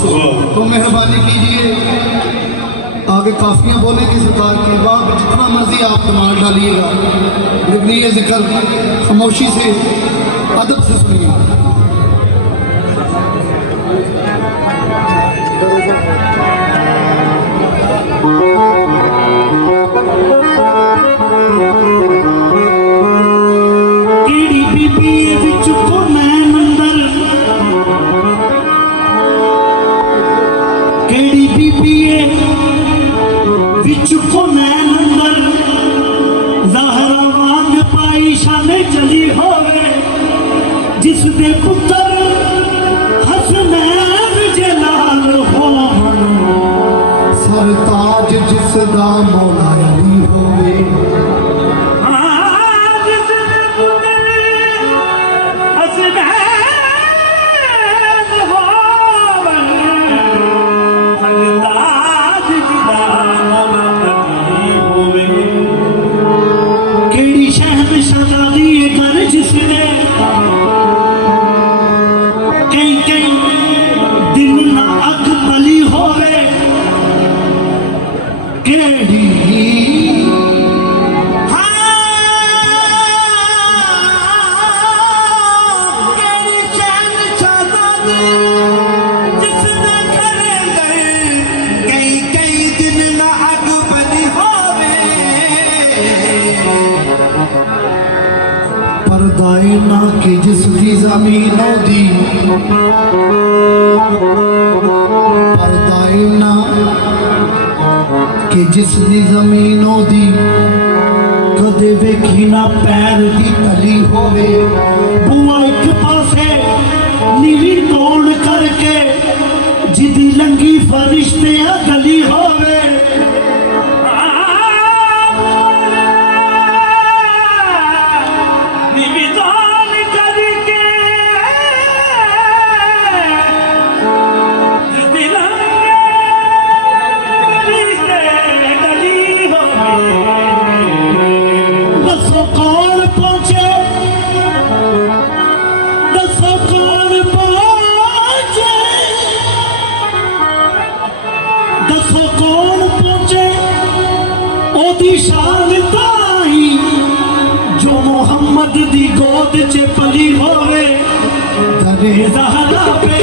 तो मेहरबानी कीजिए आगे काफियाँ बोलेंगे सरकार की बात में, जितना मर्जी आप कमाल डालिएगा, लेकिन ये जिक्र खामोशी से अदब से सुनिए। जली होवे जिसदे पुत्र हसनैन जलाल होवन, सरताज जिसदा मौला अली होवे, जिसदे पुत्र हसनैन होवन, सरताज जिसदा मौला अली होवे। केड़ी शहर शहजादी कर जिसने कई कई दिन ना अग बली होवे, केड़ी परदायना के जिसकी जमीनों दी, परदायना के जिसकी जमीनों दी, कदे वेखी ना पैर दी तली होवे। बुआ एक पासे नीवी तोड़ करके जिदी लंगी फरिश्ते गली होवे, शान ताई जो मोहम्मद दी गोद च पली होवे, दरे ज़हरा पे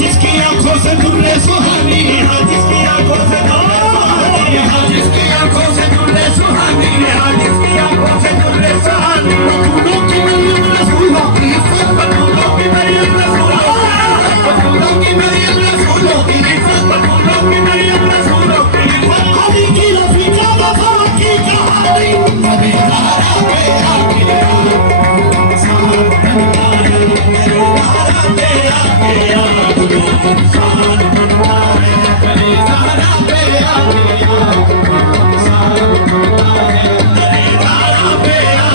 जिसकी आंखों से तुमने की मरियम रसूलों की इज्जत फूलों की मरियम रसूलों की अली की रफीका वफा की कहानी नबी ज़हरा पे आके शान बनता है नबी ज़हरा पे आके शान बनता है नबी ज़हरा पे आके शान बनता है नबी ज़हरा पे आके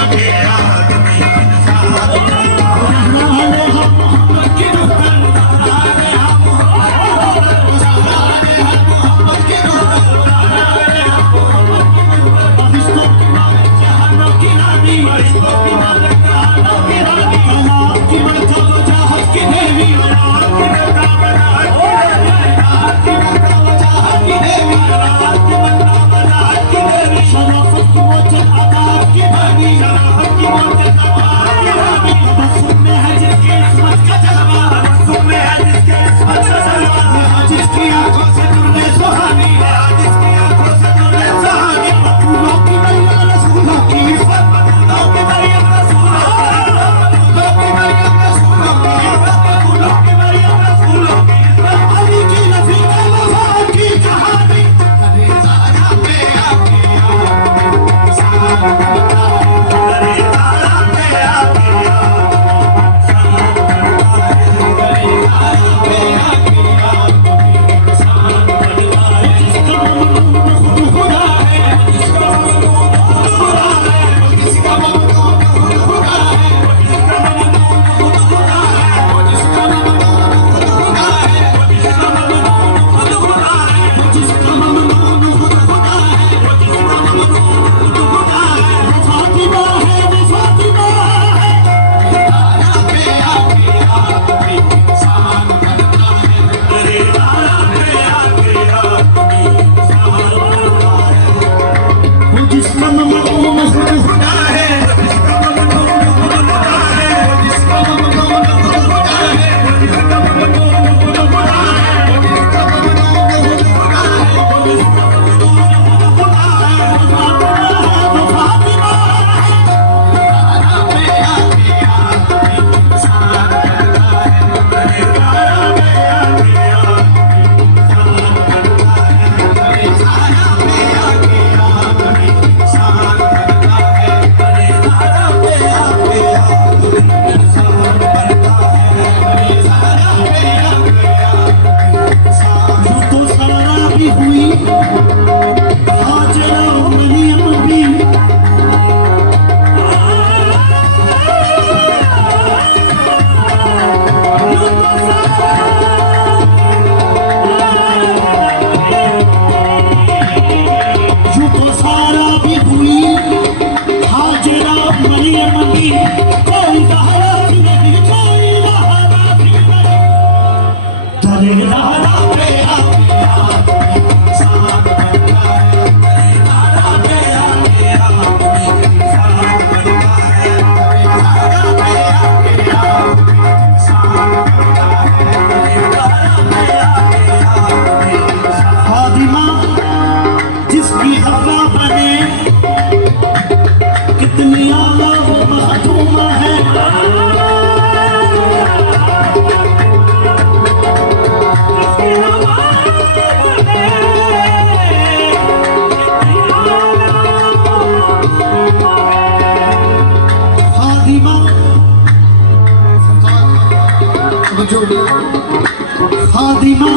फातिमा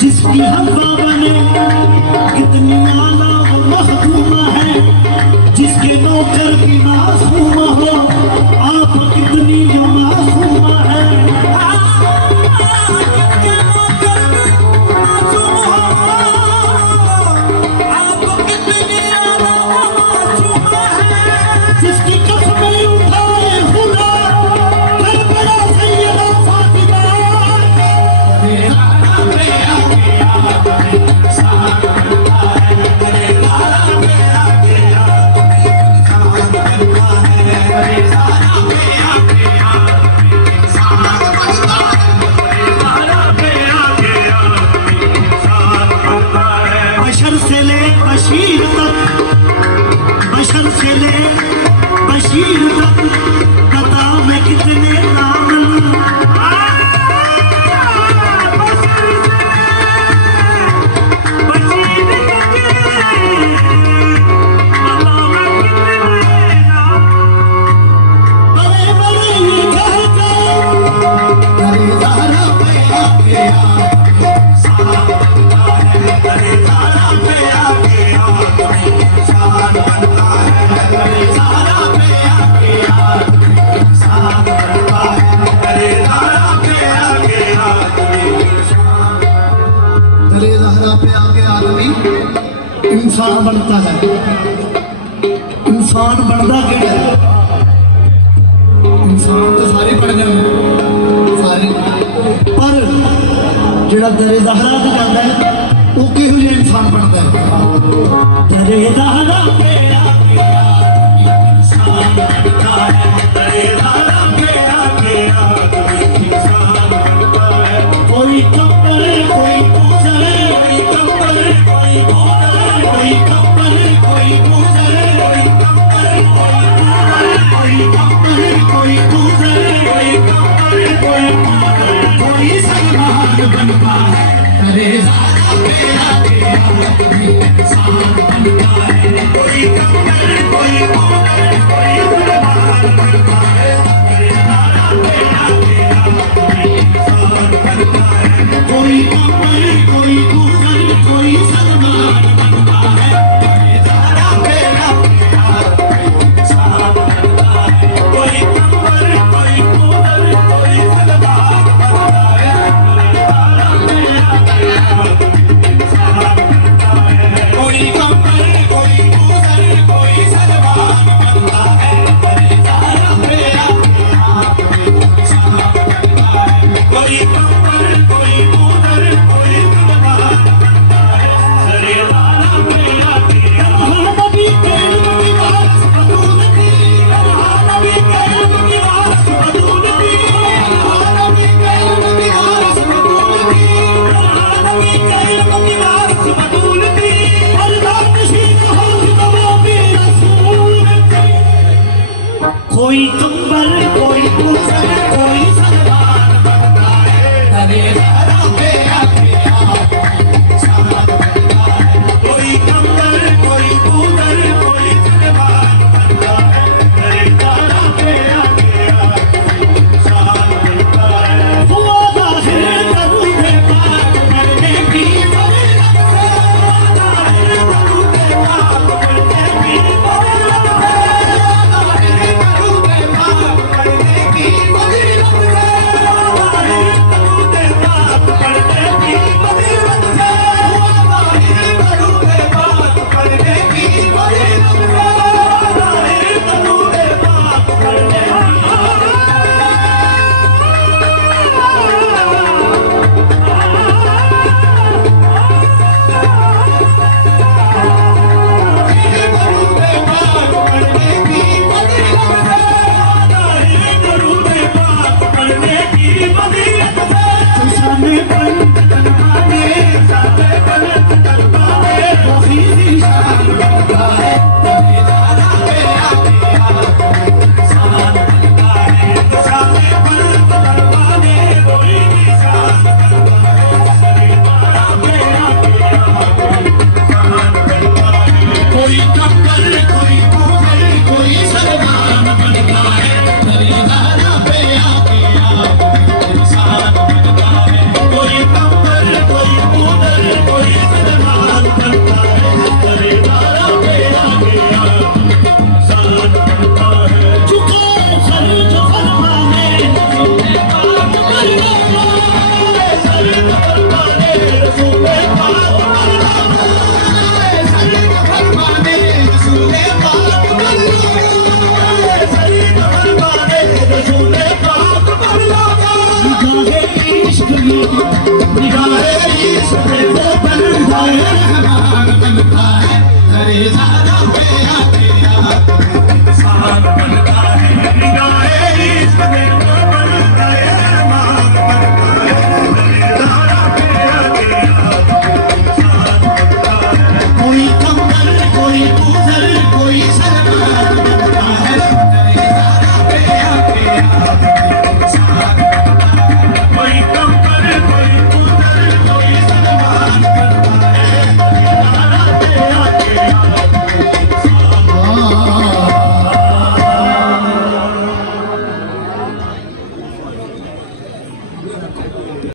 जिसकी हवा बने, कितनी आला वो महबूबा है, जिसके नौकर की मासूमा हो, आप कितनी मासूमा है। जिसकी कसमें उठाए खुदा, करबला सैयदा फातिमा। बशर से ले बशीर तक, बशर से ले बशीर तक, बता मैं कितने नाम लूं। इंसान बनता है। इंसान बनता केड़ा है? इंसान तो सारे बन जाते सारे, पर जेड़ा दरे ज़हरा ते जाता है वो किहो जिहा इंसान बनता है? दरे ज़हरा मेरा इंसान बनता है, दरे ज़हरा मेरा इंसान बनता है। कोई कब्र कोई गुजर, कोई कब्र कोई गुजर, कोई कब्र कोई गुजर, कोई कब्र कोई कब्र कोई गुजर, कोई कब्र कोई गुजर, कोई सलमान बनता है। दरे ज़हरा मेरा इंसान बनता है। कोई कब्र कोई गुजर, कोई सलमान बनता है। दरे ज़हरा मेरा इंसान बनता है। कोई कब्र कोई गुजर, कोई सलमान बनता है। दरे ज़हरा मेरा इंसान बनता है। कोई कब्र कोई गुजर, कोई सलमान बनता है। दरे ज़हरा मेरा इंसान बनता है। कोई कब्र कोई गुजर, कोई सलमान बनता है। दरे ज़हरा मेरा इंसान बनता है। कोई कब्र कोई गुजर, कोई सलमान बनता है। दरे ज़हरा मेरा नबी के नबी वारस रसूल की, नबी के नबी वारस रसूल की, नबी के नबी वारस रसूल की, नबी के नबी वारस रसूल की। अल्लाह नशीब हो नबी रसूल की। कोई कब्र कोई गुजर, कोई सलमान बनता है। दरे ज़हरा मेरा इंसान बनता है। कोई कब्र कोई गुजर, कोई सलमान बनता है। दरे ज़हरा मेरा इंसान बनता है। हुआ ज़ाहिर दरूद पाक पढ़ने की फजीलत से, ज़ाहिर दरूद पाक पढ़ने की फजीलत से, ज़ाहिर दरूद पाक पढ़ने की फजीलत से, ज़ाहिर दरूद पाक पढ़ने की फजीलत से, ज़ाहिर दरूद पाक पढ़ने की फजीलत से, ज़ाहिर दरूद पाक पढ़ने की कोई कब्र कोई गुजर, कोई सलमान बनता है। दरे ज़हरा मेरा इंसान बनता है। कोई कब्र कोई गुजर, कोई सलमान बनता है। दरे ज़हरा मेरा इंसान बनता है। झुके सर जो फरमाने रसूल पाक मरना, सर जो फरमाने रसूल पाक मरना, सर जो फरमाने रसूल पाक मरना, सर जो फरमाने रसूल पाक मरना। निगाहे इश्क में, निगाहे इश्क में वो बनता है, रहमान बनता है। दरे ज़हरा मेरा इंसान बनता है।